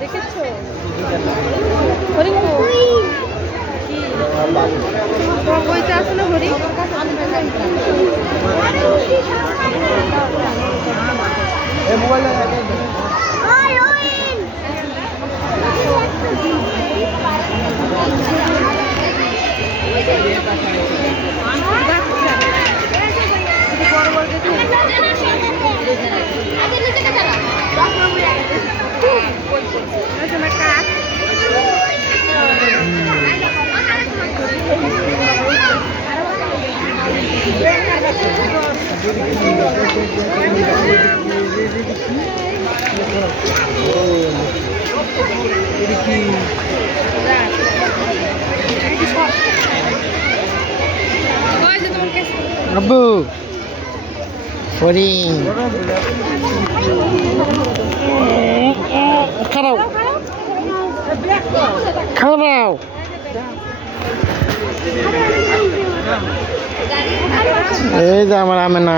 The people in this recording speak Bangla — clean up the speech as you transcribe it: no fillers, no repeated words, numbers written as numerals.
দেখেছো হরিণ কি তোমার বইতে আছে না হরিণ? আব্বু হরিণ খারাও খারাও এই যে আমার আমেনা